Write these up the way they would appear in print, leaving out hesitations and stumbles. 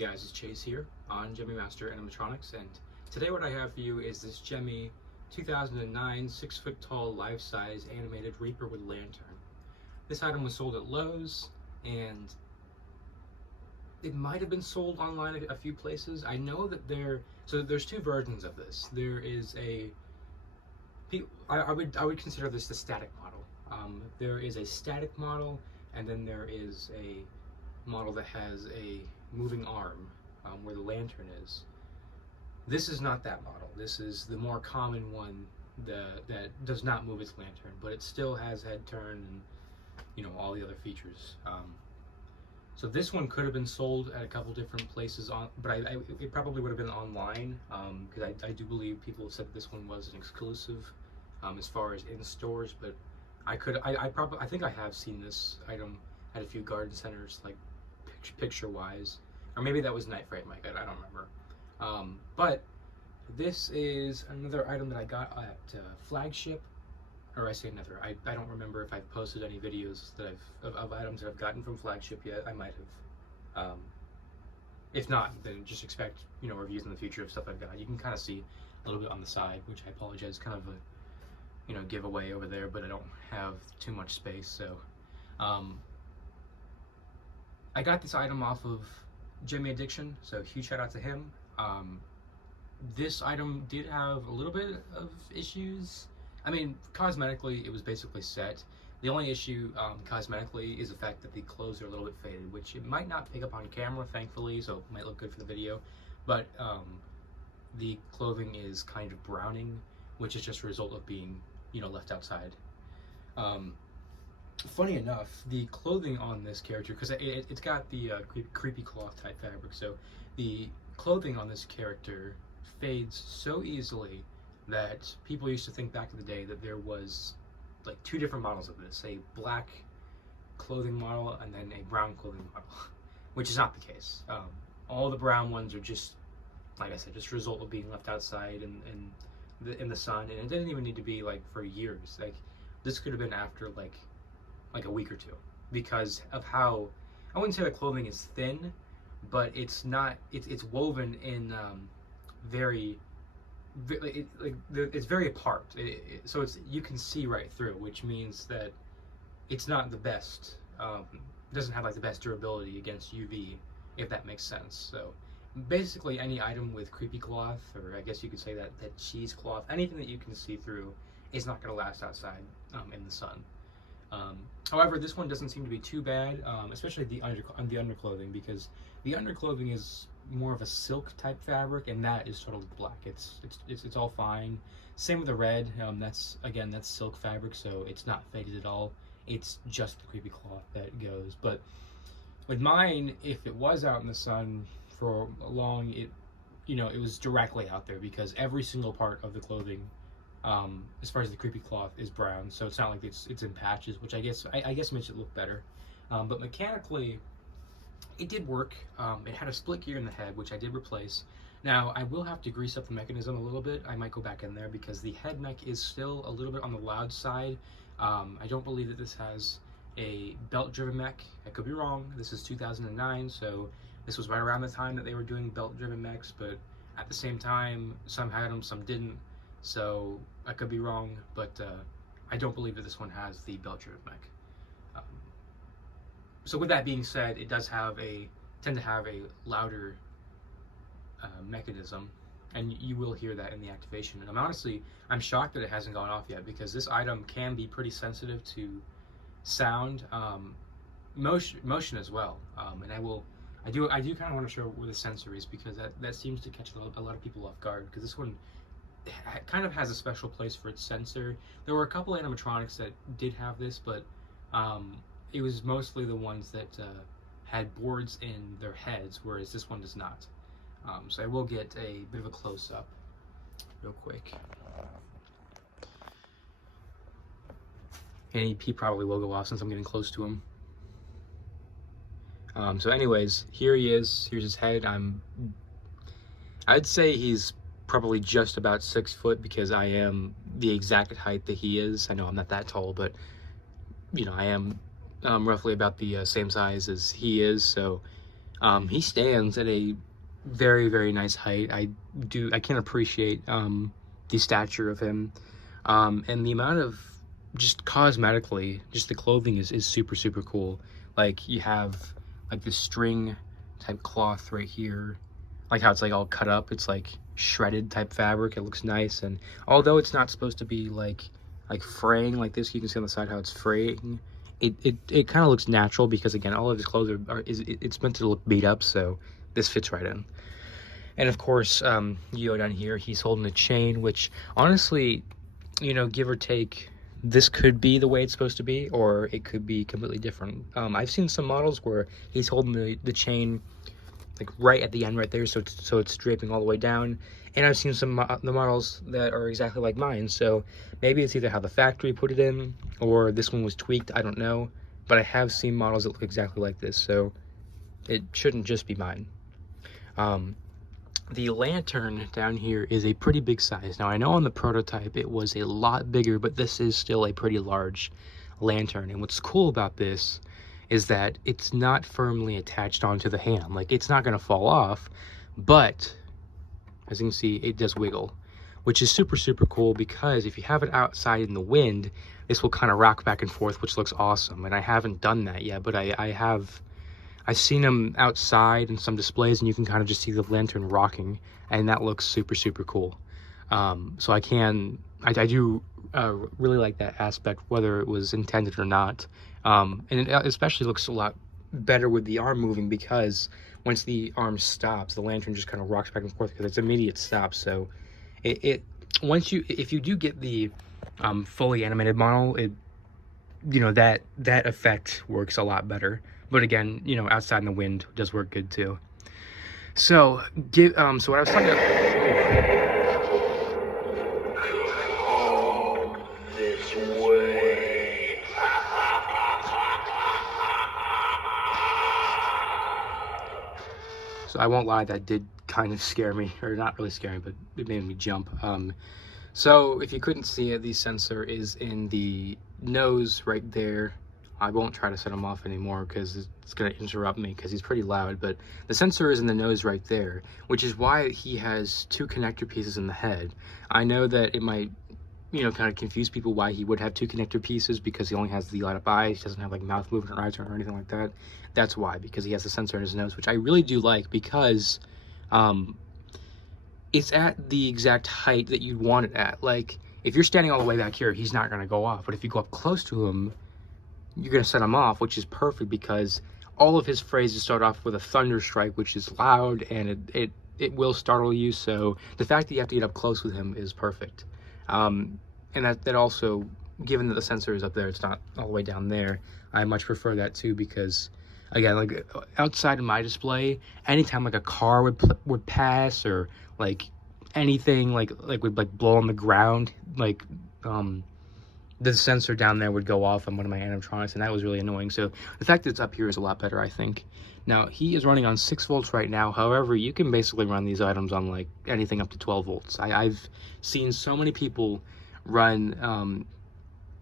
guys, it's Chase here on Gemmy Master Animatronics, and today what I have for you is this Gemmy 2009 6-foot tall life-size animated Reaper with lantern. This item was sold at Lowe's, and it might have been sold online at a few places. I know that there's two versions of this. There is I would consider this the static model. There is a static model, and then there is a model that has a moving arm where the lantern is. This is not that model. This is the more common one that does not move its lantern, but it still has head turn and all the other features. So this one could have been sold at a couple different places but it probably would have been online, because I do believe people have said that this one was an exclusive as far as in stores. But I think I have seen this item at a few garden centers, like picture wise, or maybe that was Night Fright Mike. I don't remember. But this is another item that I got at Flagship, or I say another. I don't remember if I've posted any videos that of items that I've gotten from Flagship yet. I might have. If not, then just expect reviews in the future of stuff I've got. You can kind of see a little bit on the side, which I apologize, kind of a giveaway over there, but I don't have too much space. So I got this item off of Gemmy Addiction, so huge shout out to him. This item did have a little bit of issues. I mean, cosmetically, it was basically set. The only issue cosmetically is the fact that the clothes are a little bit faded, which it might not pick up on camera, thankfully, so it might look good for the video. But the clothing is kind of browning, which is just a result of being, left outside. Funny enough, the clothing on this character, because it's got the creepy cloth type fabric, so the clothing on this character fades so easily that people used to think back in the day that there was like two different models of this, a black clothing model and then a brown clothing model, which is not the case. All the brown ones are just, like I said, just a result of being left outside and in the sun, and it didn't even need to be like for years. Like this could have been after like a week or two, because of how, I wouldn't say the clothing is thin, but it's not, it's woven in it's very apart, so you can see right through, which means that it's not the best, doesn't have like the best durability against UV, if that makes sense. So basically any item with creepy cloth, or I guess you could say that cheesecloth, anything that you can see through is not going to last outside in the sun. However, this one doesn't seem to be too bad, especially the underclothing, because the underclothing is more of a silk type fabric, and that is totally black. It's all fine. Same with the red. That's silk fabric, so it's not faded at all. It's just the creepy cloth that goes. But with mine, if it was out in the sun for long, it was directly out there, because every single part of the clothing, as far as the creepy cloth, is brown, so it's not like it's in patches, which I guess makes it look better. But mechanically, it did work. It had a split gear in the head, which I did replace. Now I will have to grease up the mechanism a little bit. I might go back in there, because the head mech is still a little bit on the loud side. I don't believe that this has a belt-driven mech. I could be wrong. This is 2009, so this was right around the time that they were doing belt-driven mechs, but at the same time, some had them, some didn't. So I could be wrong, but I don't believe that this one has the belt-driven mech. So with that being said, it does tend to have a louder mechanism, and you will hear that in the activation. And I'm shocked that it hasn't gone off yet, because this item can be pretty sensitive to sound, motion as well. And I do kind of want to show where the sensor is, because that seems to catch a lot of people off guard, because this one kind of has a special place for its sensor. There were a couple animatronics that did have this, but it was mostly the ones that had boards in their heads, whereas this one does not. So I will get a bit of a close-up real quick. And he probably will go off since I'm getting close to him. So anyways, here he is. Here's his head. I'd say he's probably just about 6 foot, because I am the exact height that he is. I know I'm not that tall, but I am roughly about the same size as he is, so He stands at a very, very nice height. I can't appreciate the stature of him, and the amount of just cosmetically, just the clothing is super, super cool. Like, you have like this string type cloth right here, like how it's like all cut up. It's like shredded type fabric. It looks nice, and although it's not supposed to be like fraying like this, you can see on the side how it's fraying. It kind of looks natural because, again, all of his clothes it's meant to look beat up, so this fits right in. And of course, Yo down here, he's holding a chain, which honestly, you know, give or take, this could be the way it's supposed to be, or it could be completely different. I've seen some models where he's holding the chain like right at the end right there, so it's draping all the way down. And I've seen some the models that are exactly like mine, so maybe it's either how the factory put it in or this one was tweaked, I don't know. But I have seen models that look exactly like this, so it shouldn't just be mine. The lantern down here is a pretty big size. Now, I know on the prototype it was a lot bigger, but this is still a pretty large lantern. And what's cool about this is that it's not firmly attached onto the hand. Like, it's not going to fall off, but as you can see, it does wiggle, which is super, super cool, because if you have it outside in the wind, this will kind of rock back and forth, which looks awesome. And I haven't done that yet, but I've seen them outside in some displays, and you can kind of just see the lantern rocking, and that looks super, super cool. So I do really like that aspect, whether it was intended or not. And it especially looks a lot better with the arm moving, because once the arm stops, the lantern just kind of rocks back and forth because it's immediate stop. So if you do get the fully animated model, you know, that effect works a lot better. But again, you know, outside in the wind does work good too. So so what I was talking about. This way. So I won't lie, that did kind of scare me, or not really scare me, but it made me jump. So if you couldn't see it, the sensor is in the nose right there. I won't try to set him off anymore because it's going to interrupt me because he's pretty loud, but the sensor is in the nose right there, which is why he has two connector pieces in the head. I know that it might, you know, kind of confuse people why he would have two connector pieces, because he only has the light up eyes. He doesn't have like mouth movement or eye turn or anything like that. That's why, because he has the sensor in his nose, which I really do like, because it's at the exact height that you'd want it at. Like, if you're standing all the way back here, he's not going to go off, but if you go up close to him, you're going to set him off, which is perfect, because all of his phrases start off with a thunder strike, which is loud, and it will startle you. So the fact that you have to get up close with him is perfect. And that also, given that the sensor is up there, it's not all the way down there, I much prefer that too, because again, like outside of my display, anytime like a car would pass, or like anything like would like blow on the ground, like the sensor down there would go off on one of my animatronics, and that was really annoying. So the fact that it's up here is a lot better, I think. Now, he is running on 6 volts right now. However, you can basically run these items on like anything up to 12 volts. I've seen so many people run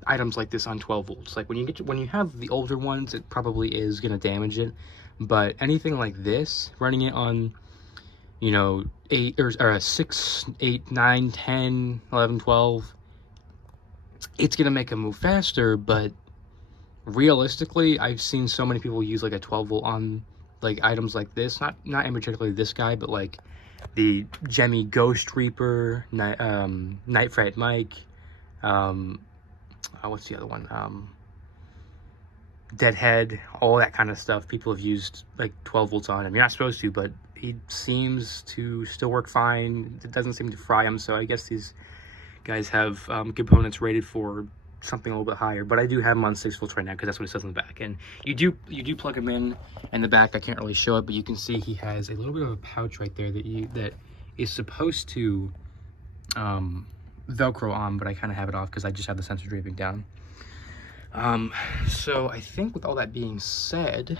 items like this on 12 volts. Like when you have the older ones, it probably is going to damage it. But anything like this, running it on, you know, 6, 8, 9, 10, 11, 12, it's gonna make them move faster. But realistically, I've seen so many people use like a 12 volt on like items like this, not in particular this guy, but like the Gemmy Ghost Reaper, Night Fright Mike, what's the other one, Deadhead, all that kind of stuff. People have used like 12 volts on him. You're not supposed to, but he seems to still work fine. It doesn't seem to fry him, so I guess these guys have components rated for something a little bit higher. But I do have them on 6 volts right now, because that's what it says on the back. And you do plug them in the back. I can't really show it, but you can see he has a little bit of a pouch right there that is supposed to Velcro on, but I kind of have it off because I just have the sensor draping down. So I think with all that being said,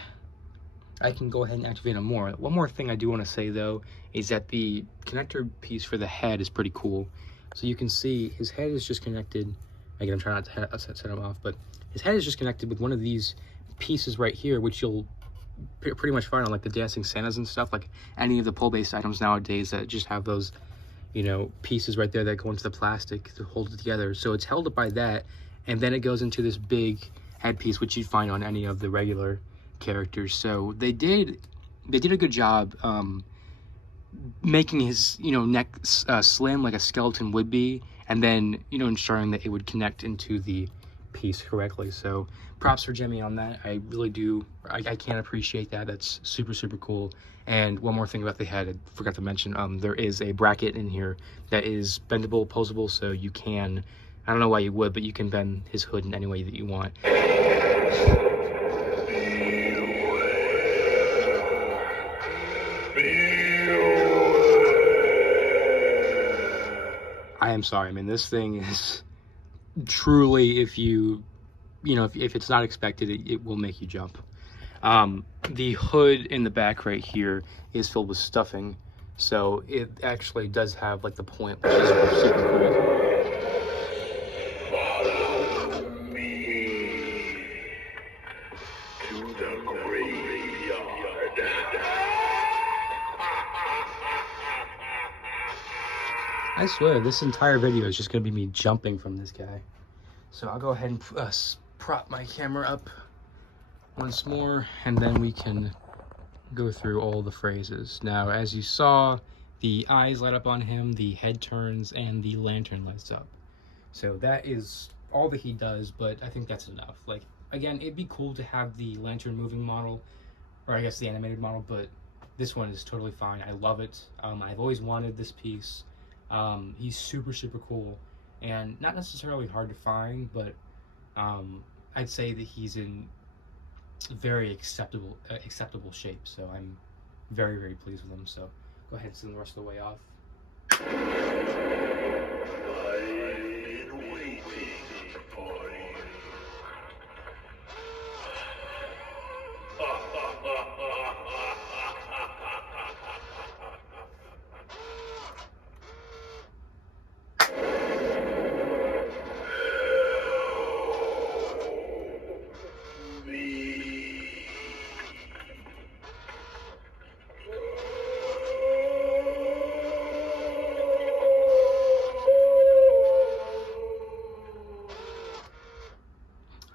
I can go ahead and activate them more. One more thing I do want to say though is that the connector piece for the head is pretty cool. So you can see his head is just connected. Again, I'm trying not to set him off, but his head is just connected with one of these pieces right here, which you'll pretty much fine on like the dancing Santas and stuff, like any of the pole-based items nowadays that just have those, you know, pieces right there that go into the plastic to hold it together. So it's held up by that, and then it goes into this big headpiece, which you'd find on any of the regular characters. So they did a good job making his, you know, neck slim like a skeleton would be, and then, you know, ensuring that it would connect into the piece correctly. So props for Gemmy on that. I really do. I can't appreciate that. That's super, super cool. And one more thing about the head, I forgot to mention, there is a bracket in here that is bendable, posable, so you can, I don't know why you would, but you can bend his hood in any way that you want. I am sorry, I mean, this thing is truly, if you know, if it's not expected, it will make you jump. The hood in the back right here is filled with stuffing, so it actually does have like the point, which is super cool. Follow me to the graveyard. I swear, this entire video is just gonna be me jumping from this guy. So I'll go ahead and prop my camera up once more, and then we can go through all the phrases. Now, as you saw, the eyes light up on him, the head turns, and the lantern lights up. So that is all that he does, but I think that's enough. Like, again, it'd be cool to have the lantern moving model, or I guess the animated model, but this one is totally fine. I love it. I've always wanted this piece. He's super, super cool, and not necessarily hard to find, but I'd say that he's in very acceptable shape, so I'm very, very pleased with him. So go ahead and send the rest of the way off. I've been waiting for you.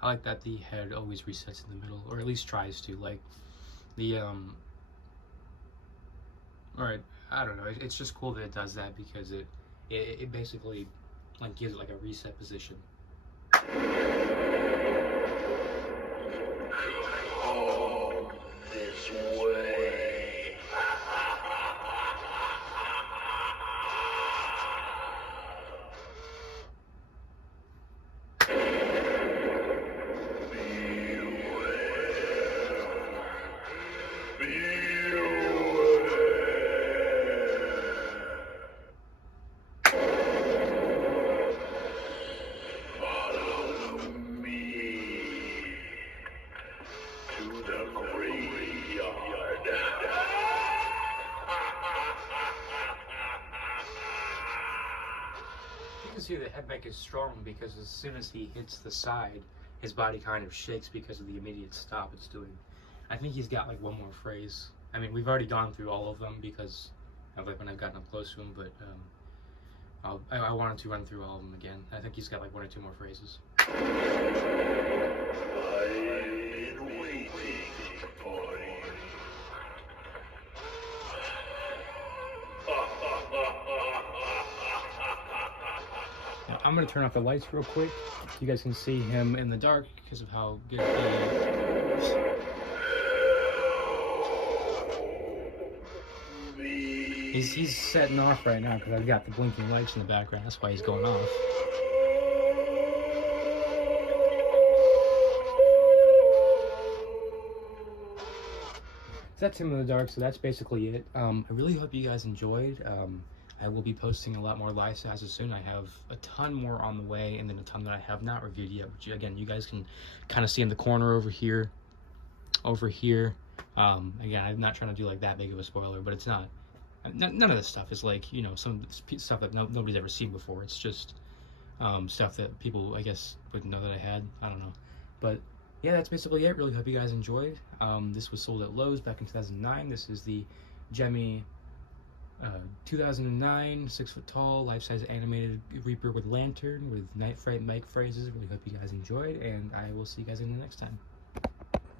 I like that the head always resets in the middle, or at least tries to. Like the alright, I don't know. It's just cool that it does that, because it basically like gives it like a reset position. Come this way. You can see the head mech is strong, because as soon as he hits the side, his body kind of shakes because of the immediate stop it's doing. I think he's got like one more phrase. I mean, we've already gone through all of them because of like when I've gotten up close to him, but I wanted to run through all of them again. I think he's got like one or two more phrases. I've been waiting for you. Now, I'm going to turn off the lights real quick. You guys can see him in the dark because of how good he is. He's setting off right now because I've got the blinking lights in the background. That's why he's going off. So that's him in the dark, so that's basically it. I really hope you guys enjoyed. I will be posting a lot more live sizes soon. I have a ton more on the way, and then a ton that I have not reviewed yet, which again, you guys can kind of see in the corner over here. Again, I'm not trying to do like that big of a spoiler, but it's not. None of this stuff is like, you know, some stuff that nobody's ever seen before. It's just stuff that people, I guess, wouldn't know that I had. I don't know. But yeah, that's basically it. Really hope you guys enjoyed. This was sold at Lowe's back in 2009. This is the Gemmy 2009 6-foot tall life-size animated Reaper with lantern with Night Fright mic phrases. Really hope you guys enjoyed, and I will see you guys in the next time.